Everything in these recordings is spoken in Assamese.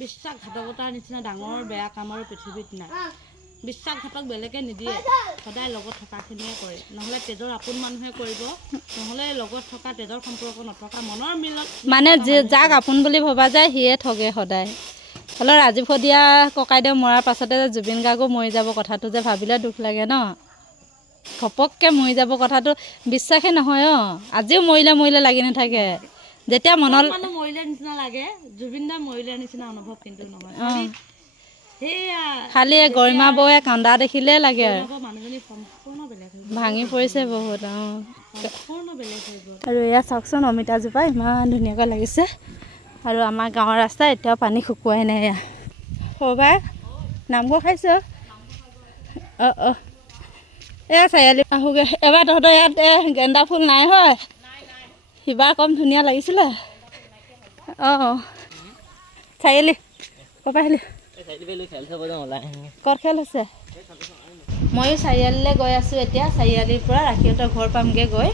বিশ্বাসঘাতকতাৰ নিচিনা ডাঙৰ বেয়া কাম আৰু পৃথিৱীত নাই। বিশ্বাসঘাতক বেলেগে নিদিয়ে, সদায় লগত থকাখিনিয়ে কৰে। নহ'লে তেজৰ আপোন মানুহে কৰিব, নহ'লে লগত থকা তেজৰ সম্পৰ্ক নথকা মনৰ মিলত মানে যাক আপোন বুলি ভবা যায় সিয়ে ঠগে সদায়। হ'লেও ৰাজীৱ শদিয়া ককাইদেউ মৰাৰ পাছতে যে জুবিন গাৰ্গো মৰি যাব কথাটো যে ভাবিলে দুখ লাগে ন। ঘপককৈ মৰি যাব কথাটো বিশ্বাসেই নহয়। আজিও মৰিলে লাগি নাথাকে। যেতিয়া মনত মৰিলে নিচিনা লাগে, জুবিন দা মৰিলে নিচিনা অনুভৱ কিন্তু নহয়। খালি গৰিমা বৌয়ে কান্দা দেখিলে লাগে আৰু ভাঙি পৰিছে বহুত। আৰু এয়া চাওকচোন অমিতাজোপা ইমান ধুনীয়াকৈ লাগিছে। আৰু আমাৰ গাঁৱৰ ৰাস্তা এতিয়াও পানী শুকুৱাই নাই। এয়া সৌবাই নামঘৰ খাইছ? এয়া চাৰিআলি আহোগৈ। এবাৰ তহঁতৰ ইয়াত গেন্দা ফুল নাই হয়? সিবাৰ কম ধুনীয়া লাগিছিলে। চাৰিআলি ক'ৰপৰা আহিলি? ক'ত খেল হৈছে? ময়ো চাৰিআলিলৈ গৈ আছোঁ এতিয়া। চাৰিআলিৰ পৰা ৰাখিহঁতৰ ঘৰ পামগৈ গৈ।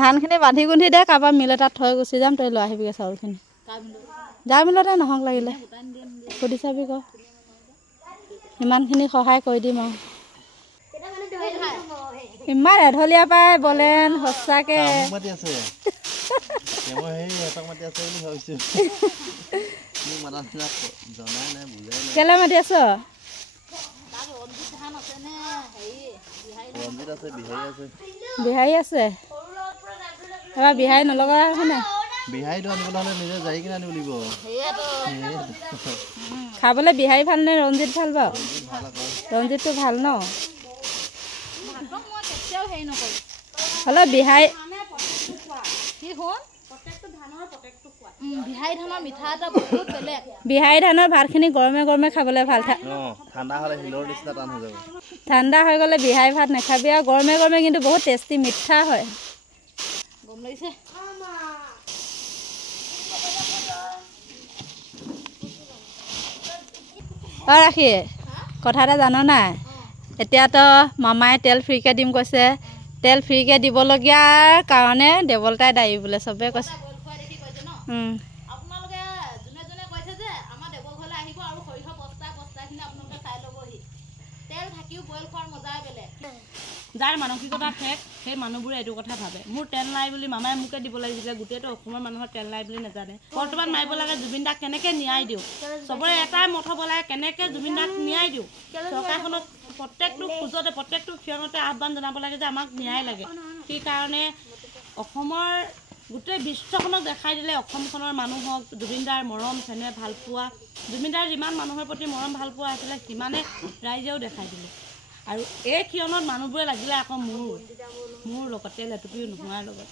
ধানখিনি বান্ধি গুন্ধি দে, কাৰোবাৰ মিল এটাত থৈ গুচি যাম, তই লৈ আহিবিগৈ চাউলখিনি। যাৰ মিলতে নহওক লাগিলে সুধি চাবি ক, সিমানখিনি সহায় কৰি দিম আৰু। ইমান এঢলীয়া পাই বলেন সঁচাকে। কেলে মাতি আছ? বিহাৰী আছে। এবাৰ বিহাৰী নলগা হয়নে? খাবলৈ বিহাৰী ভাল নে ৰঞ্জিত ভাল বাৰু? ৰঞ্জিতটো ভাল ন? হ'লেও বিহাৰী বিহাৰী ধানৰ ভাতখিনি গৰমে গৰমে খাবলৈ ভাল। ঠাণ্ডা হৈ গ'লে বিহাৰী ভাত নাখাবি আৰু। গৰমে গৰমে কিন্তু বহুত টেষ্টি মিঠা হয়। গম লাগিছে? ৰাখি কথা এটা জানো নাই? এতিয়াতো মামাই তেল ফ্ৰীকৈ দিম কৈছে। তেল ফ্ৰীকৈ দিবলগীয়াৰ কাৰণে দেৱলতাই দায়ী বোলে, চবেই কৈছে। যাৰ মানসিকতা ঠেক সেই মানুহবোৰে এইটো কথা ভাবে, মোৰ তেল নাই বুলি মামাই মোকে দিব লাগিছিলে। গোটেইটো অসমৰ মানুহৰ তেল নাই বুলি নাজানে। বৰ্তমান মাৰিব লাগে জুবিন দাক কেনেকৈ ন্যায় দিওঁ, চবৰে এটাই মত হ'ব লাগে কেনেকৈ জুবিন দাক ন্যায় দিওঁ। চৰকাৰখনক প্ৰত্যেকটো খোজতে প্ৰত্যেকটো ক্ষণতে আহ্বান জনাব লাগে যে আমাক ন্যায় লাগে। সেইকাৰণে অসমৰ গোটেই বিশ্বখনক দেখাই দিলে অসমখনৰ মানুহক জুবিন দাৰ মৰম চেনেহ ভালপোৱা, জুবিন দাৰ যিমান মানুহৰ প্ৰতি মৰম ভালপোৱা আছিলে সিমানে ৰাইজেও দেখাই দিলে। আৰু এই ক্ষণত মানুহবোৰে লাগিলে আকৌ মোৰ লগতে লেটুপিও নোহোৱাৰ লগত।